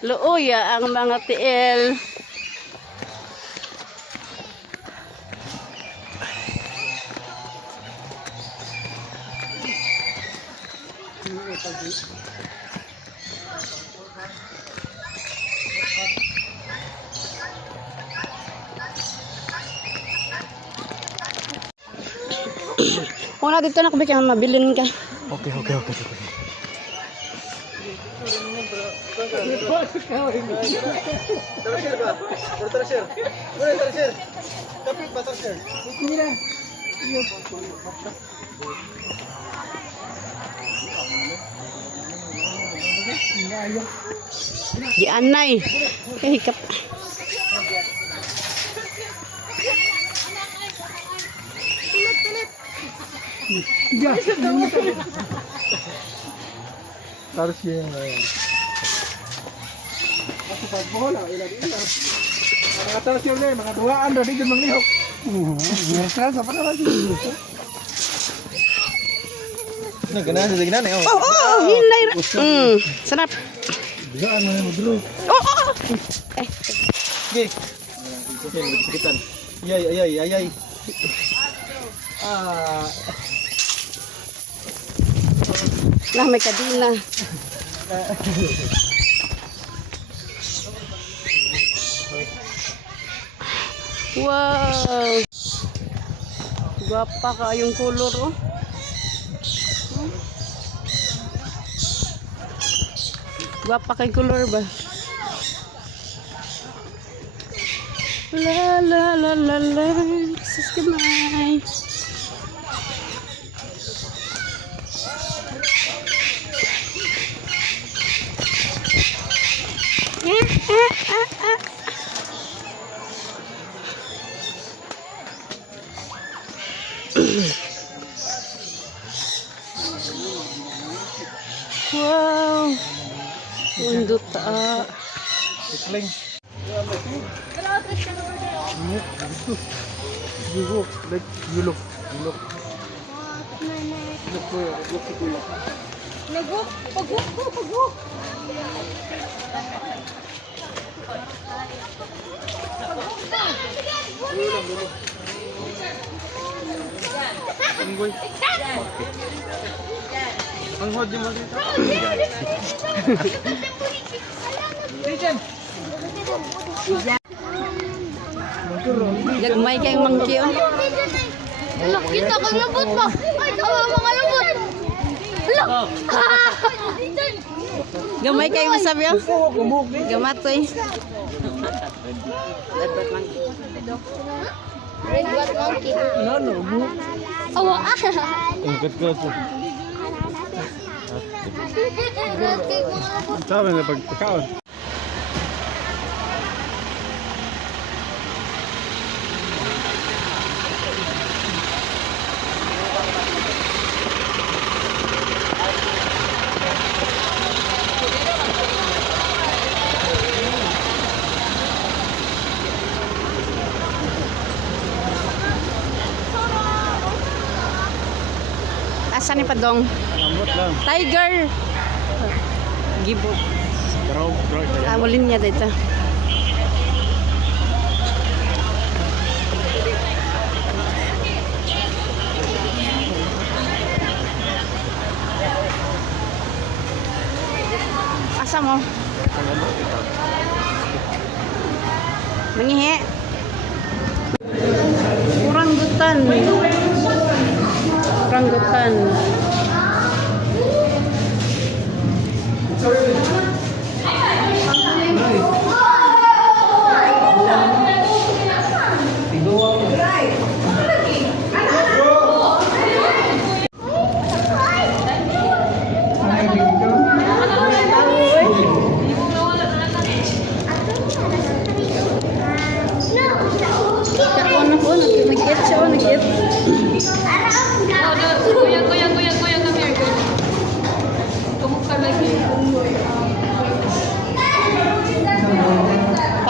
Luuya ang mga tiil. Muna dito na kabik mabilin ka. Okay. Di anay. Hikap. Harus yang mga talasyon na mga duwaan na dito manglihok. Sa pa na lagi. Nagana sa gina na. Oh, hinay. Sarap. Bigaan na mo dulu. Oh. Ge. Okay, sakitan. Ayay. Nah, may kadina. Wow. Guwapa ka yung color, oh. Guwapa kay color ba? La. Sus kamay. Wow. Undot ta. Ikling. Yugo, like yulok. Pagwok. Unggoy. Ang hodi mo dito. Gagmay kay monkey, oh. Kita kang lambot pa. Ay, mga lambot. Hala. Gamay kay masabi, oh. Gamatoy. Red bat monkey. Awa. Ungkat ko. Sabi na pagkakaon. Asa ni Padong? Lambot lang. Tiger. Gibo. Bro. Awalin niya dito. Asa mo? Mangihi. Oranggutan.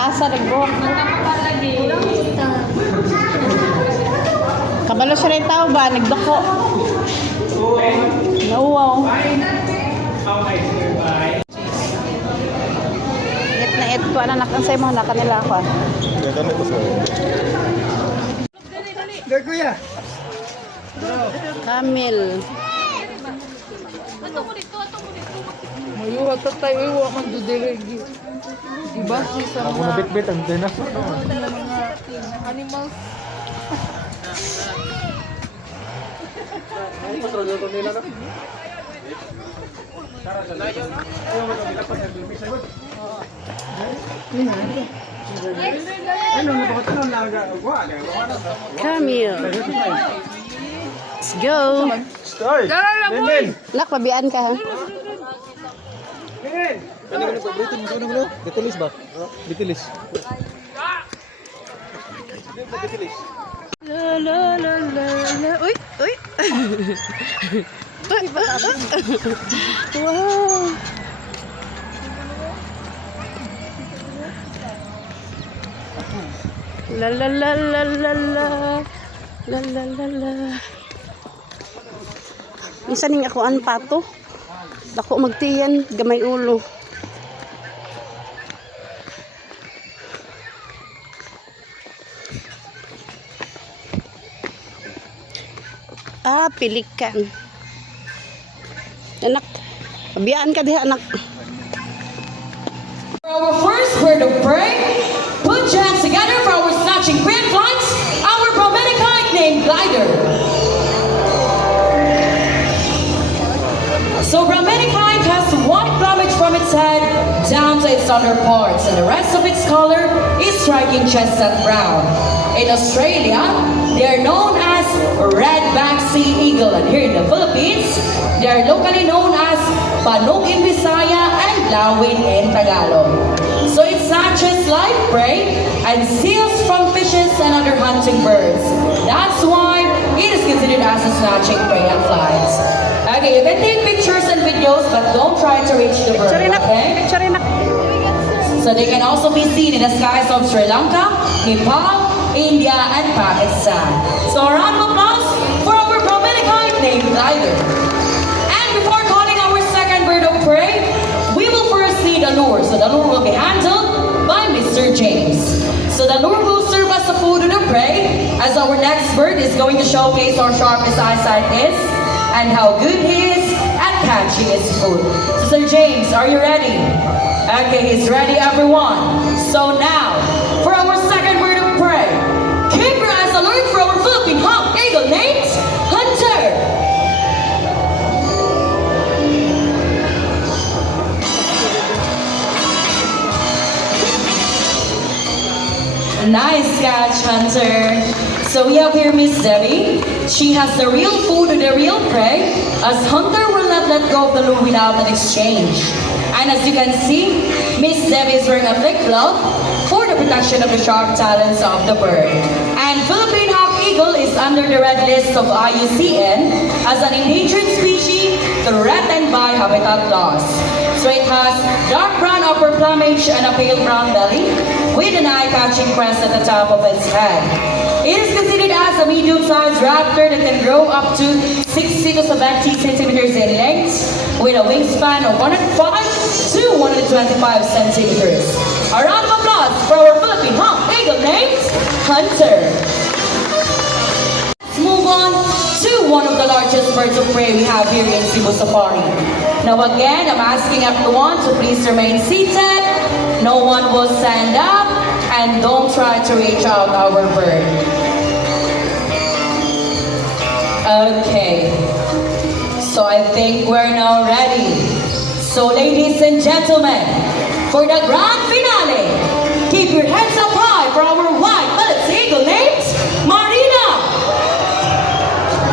Pasa nagbuhok. Kabalo siya rin tao ba? Nagdoko. Nauwaw. It na it ko. Anak ang sa'yo mo. Na kanila ako. Dek kuya. Camel. Mayo at tayo iwa man do diregi. Diba sa Ako na bitbit ang tinas. animals. Camel. Let's go. Stoy. Nen. Nak, pabian ka ha. Bitilis ba? Bitilis. La la la la la. Uy, uy. Wow. La la la la la la. La la la la. Isa ning ako an pato. Dako magtiyan gamay ulo. Pelikan. Anak, pabiyaan ka diha anak. For our first word of prayer, put your hands together for our snatching grand flights, our prophetic kite named Glider. So prophetic kite has white plumage from its head down to its underparts, and the rest of its color is striking chestnut brown. In Australia, they are known as red-backed sea eagle, and here in the Philippines, they are locally known as Panok in Bisaya and Lawin in Tagalog. So it snatches live prey and steals from fishes and other hunting birds. That's why it is considered as a snatching prey and flies. Okay, you can take pictures and videos, but don't try to reach the bird, okay? Picture rin So they can also be seen in the skies of Sri Lanka, Nepal, India, and Pakistan. So a round of applause for our prophetic kite named Glider. And before calling our second bird of prey, we will first see the lure. So the lure will be handled by Mr. James. So the lure will serve as the food of the prey, as our next bird is going to showcase how sharp his eyesight is and how good he is at catching his food. So Sir James, are you ready? Okay, he's ready, everyone. So now, for our second word of prayer, keep your eyes alert for our Philippine hawk eagle named Hunter. Nice catch, Hunter. So we have here Miss Debbie. She has the real food and the real prey, as Hunter will not let go of the lure without an exchange. And as you can see, Miss Debbie is wearing a thick glove for the protection of the sharp talons of the bird. And Philippine hawk eagle is under the red list of IUCN as an endangered species threatened by habitat loss. So it has dark brown upper plumage and a pale brown belly with an eye-catching crest at the top of its head. It is considered as a medium-sized raptor that can grow up to 60 to 70 centimeters in length with a wingspan of 105 to 125 centimeters. A round of applause for our Philippine hawk eagle named Hunter. Let's move on to one of the largest birds of prey we have here in Cebu Safari. Now again, I'm asking everyone to please remain seated. No one will stand up, and don't try to reach out our bird. Okay, so I think we're now ready. So ladies and gentlemen, for the grand finale, keep your heads up high for our white-bellied eagle named Marina.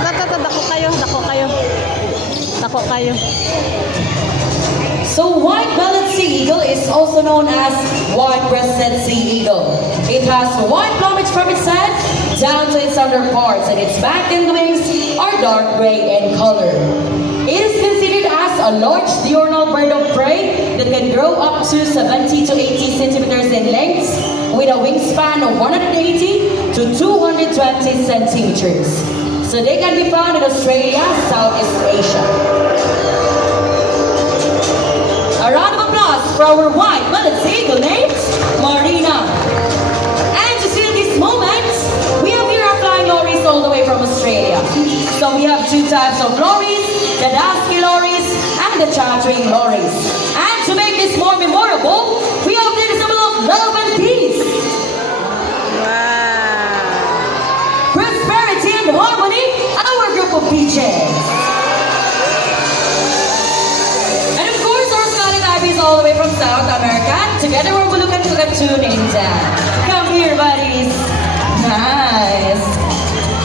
Dako kayo, dako kayo. Dako kayo. So white-bellied sea eagle is also known as white-breasted sea eagle. It has white plumage from its head down to its underparts, and its back and wings are dark gray in color. It is considered as a large diurnal bird of prey that can grow up to 70 to 80 centimeters in length with a wingspan of 180 to 220 centimeters. So they can be found in Australia, Southeast Asia. A round of applause for our white mullet eagle named Marina. And to seal this moment, we have here our flying lorries all the way from Australia. So we have two types of lorries, the Dasky lorries and the chartering lorries. And to make this more memorable, we have the symbol of love and peace, Wow. prosperity and harmony, our group of beaches. And of course, our Scarlet Ibis all the way from South America. Together we're looking to a tune in town. Come here, buddies. Nice.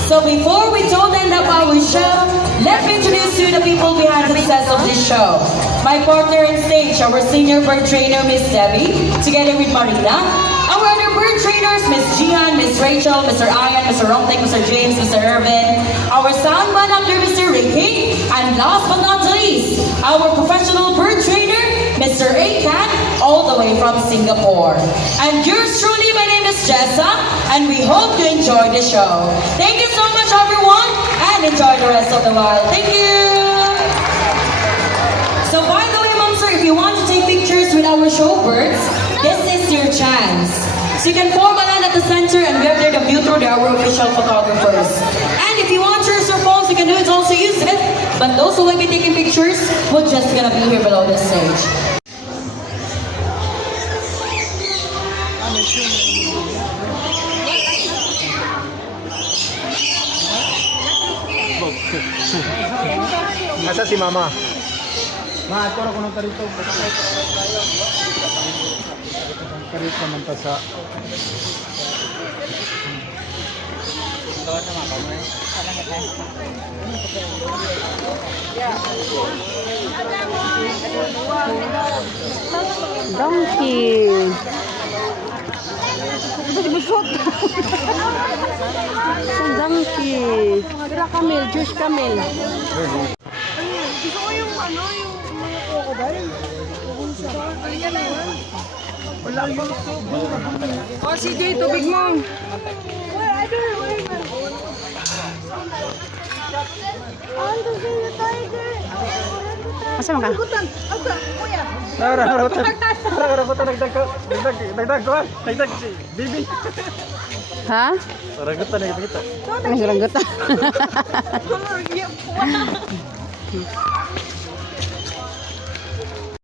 So before we don't end up our show, let me introduce you the people behind the success of this show. My partner on stage, our senior bird trainer, Miss Debbie, together with Marina. Our other bird trainers, Miss Gian, Miss Rachel, Mr. Ian, Mr. Romtek, Mr. James, Mr. Irvin. Our sound man actor, Mr. Ricky. And last but not least, our professional bird trainer, Mr. Akan, all the way from Singapore. And yours truly, my name is Jessa, and we hope you enjoy the show. Thank you so much, everyone, and enjoy the rest of the wild. Thank you! So by the way, Mom Sir, if you want to take pictures with our showbirds, this is your chance. So you can form a line at the center, and we have there the view through our official photographers. And if you want to use your phones, you can do it, also use it. But those who will be taking pictures, we're just gonna be here below the stage. Asa si Mama? Ma, ito na ko nang karito. Karito naman ta sa... Donkey. Donkey. Kira camel, juice camel. Gusto ko yung ano, yung mga crocodile. Oh, CJ, tubig mo. Wait, I don't know. I want to see the tiger. Asa man ka? Ikutan. Asa, kuya. Dagdag ko. Dagdag si Bibi. Ha? Ragutan na kita. Ano yung ranggutan?